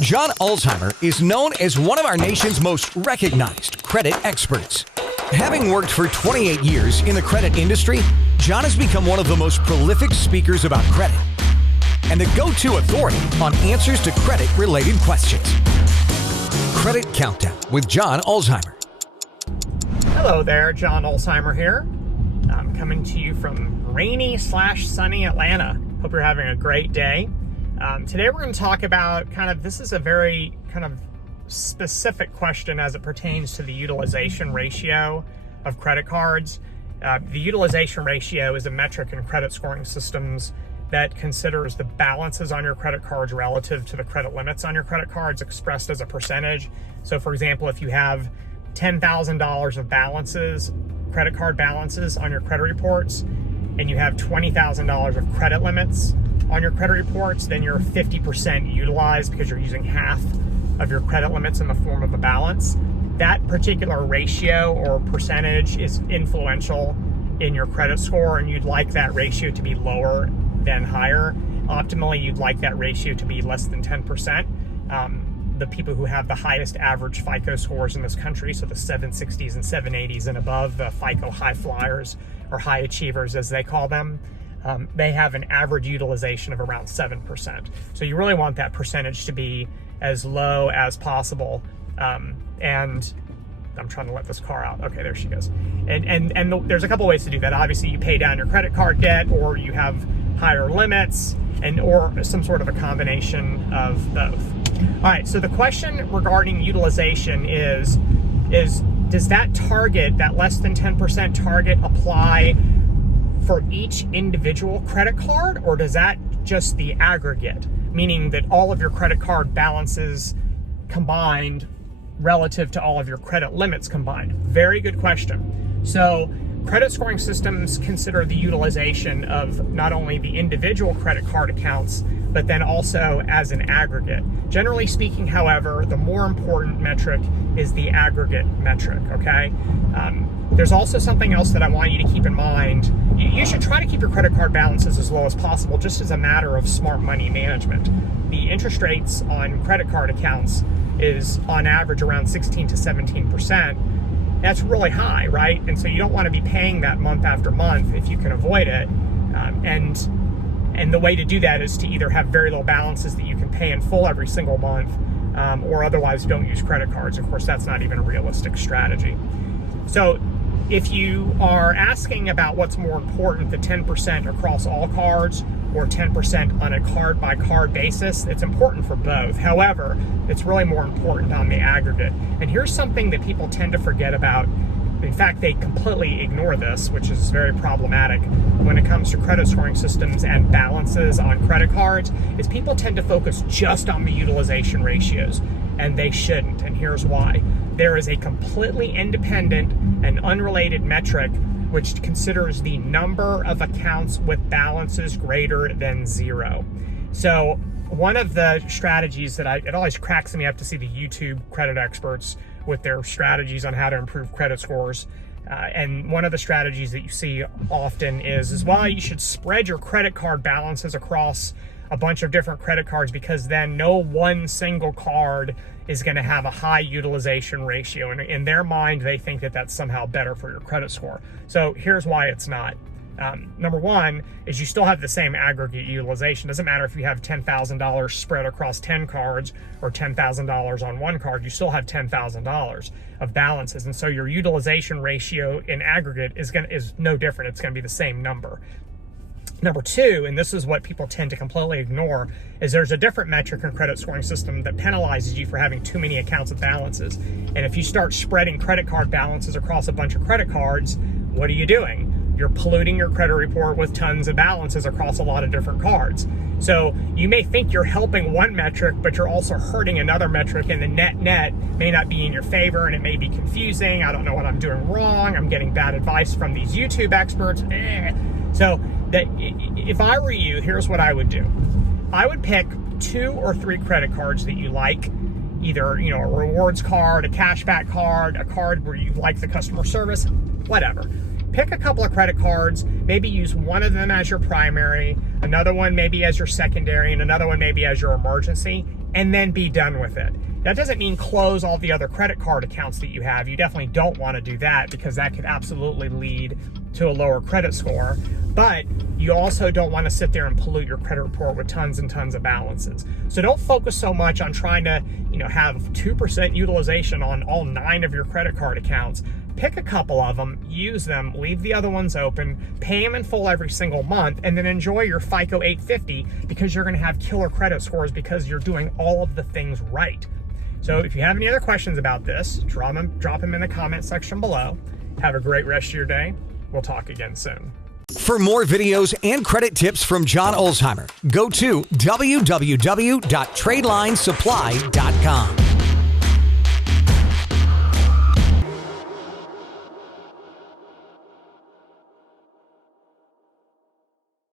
John Ulzheimer is known as one of our nation's most recognized credit experts. Having worked for 28 years in the credit industry, John has become one of the most prolific speakers about credit and the go-to authority on answers to credit-related questions. Credit Countdown with John Ulzheimer. Hello there, John Ulzheimer here. I'm coming to you from rainy/sunny Atlanta. Hope you're having a great day. Today we're going to talk about this is a very specific question as it pertains to the utilization ratio of credit cards. The utilization ratio is a metric in credit scoring systems that considers the balances on your credit cards relative to the credit limits on your credit cards expressed as a percentage. So for example, if you have $10,000 of balances, credit card balances on your credit reports, and you have $20,000 of credit limits on your credit reports, then you're 50% utilized because you're using half of your credit limits in the form of a balance. That particular ratio or percentage is influential in your credit score, and you'd like that ratio to be lower than higher. Optimally, you'd like that ratio to be less than 10%. The people who have the highest average FICO scores in this country, so the 760s and 780s and above, the FICO high flyers or high achievers as they call them, they have an average utilization of around 7%. So you really want that percentage to be as low as possible. And I'm trying to let this car out. Okay, there she goes. And there's a couple ways to do that. Obviously, you pay down your credit card debt, or you have higher limits, or some sort of a combination of both. All right, so the question regarding utilization is does that target, that less than 10% target, apply for each individual credit card, or does that just the aggregate, meaning that all of your credit card balances combined relative to all of your credit limits combined? Very good question. So credit scoring systems consider the utilization of not only the individual credit card accounts, but then also as an aggregate. Generally speaking, however, the more important metric is the aggregate metric, okay? There's also something else that I want you to keep in mind. You should try to keep your credit card balances as low as possible, just as a matter of smart money management. The interest rates on credit card accounts is on average around 16 to 17%. That's really high, right? And so you don't want to be paying that month after month if you can avoid it. And the way to do that is to either have very low balances that you can pay in full every single month, or otherwise don't use credit cards. Of course, that's not even a realistic strategy. So if you are asking about what's more important, the 10% across all cards or 10% on a card-by-card basis, it's important for both. However, it's really more important on the aggregate. And here's something that people tend to forget about. In fact, they completely ignore this, which is very problematic when it comes to credit scoring systems and balances on credit cards, is people tend to focus just on the utilization ratios, and they shouldn't, and here's why. There is a completely independent and unrelated metric which considers the number of accounts with balances greater than 0. So one of the strategies that it always cracks me up to see the YouTube credit experts with their strategies on how to improve credit scores. And one of the strategies that you see often is well, you should spread your credit card balances across a bunch of different credit cards, because then no one single card is going to have a high utilization ratio. And in their mind, they think that that's somehow better for your credit score. So here's why it's not. Number one is you still have the same aggregate utilization. Doesn't matter if you have $10,000 spread across 10 cards or $10,000 on one card, you still have $10,000 of balances. And so your utilization ratio in aggregate is no different. It's going to be the same number. Number two, and this is what people tend to completely ignore, is there's a different metric in credit scoring system that penalizes you for having too many accounts with balances. And if you start spreading credit card balances across a bunch of credit cards, what are you doing? You're polluting your credit report with tons of balances across a lot of different cards. So you may think you're helping one metric, but you're also hurting another metric, and the net may not be in your favor, and it may be confusing. I don't know what I'm doing wrong. I'm getting bad advice from these YouTube experts. So if I were you, here's what I would do. I would pick 2 or 3 credit cards that you like, either a rewards card, a cashback card, a card where you like the customer service, whatever. Pick a couple of credit cards, maybe use one of them as your primary, another one maybe as your secondary, and another one maybe as your emergency. and then be done with it. That doesn't mean close all the other credit card accounts that you have. You definitely don't want to do that because that could absolutely lead to a lower credit score. But you also don't want to sit there and pollute your credit report with tons and tons of balances. So don't focus so much on trying to, have 2% utilization on all 9 of your credit card accounts. Pick a couple of them, use them, leave the other ones open, pay them in full every single month, and then enjoy your FICO 850 because you're going to have killer credit scores because you're doing all of the things right. So if you have any other questions about this, drop them in the comment section below. Have a great rest of your day. We'll talk again soon. For more videos and credit tips from John Ulzheimer, go to www.tradelinesupply.com.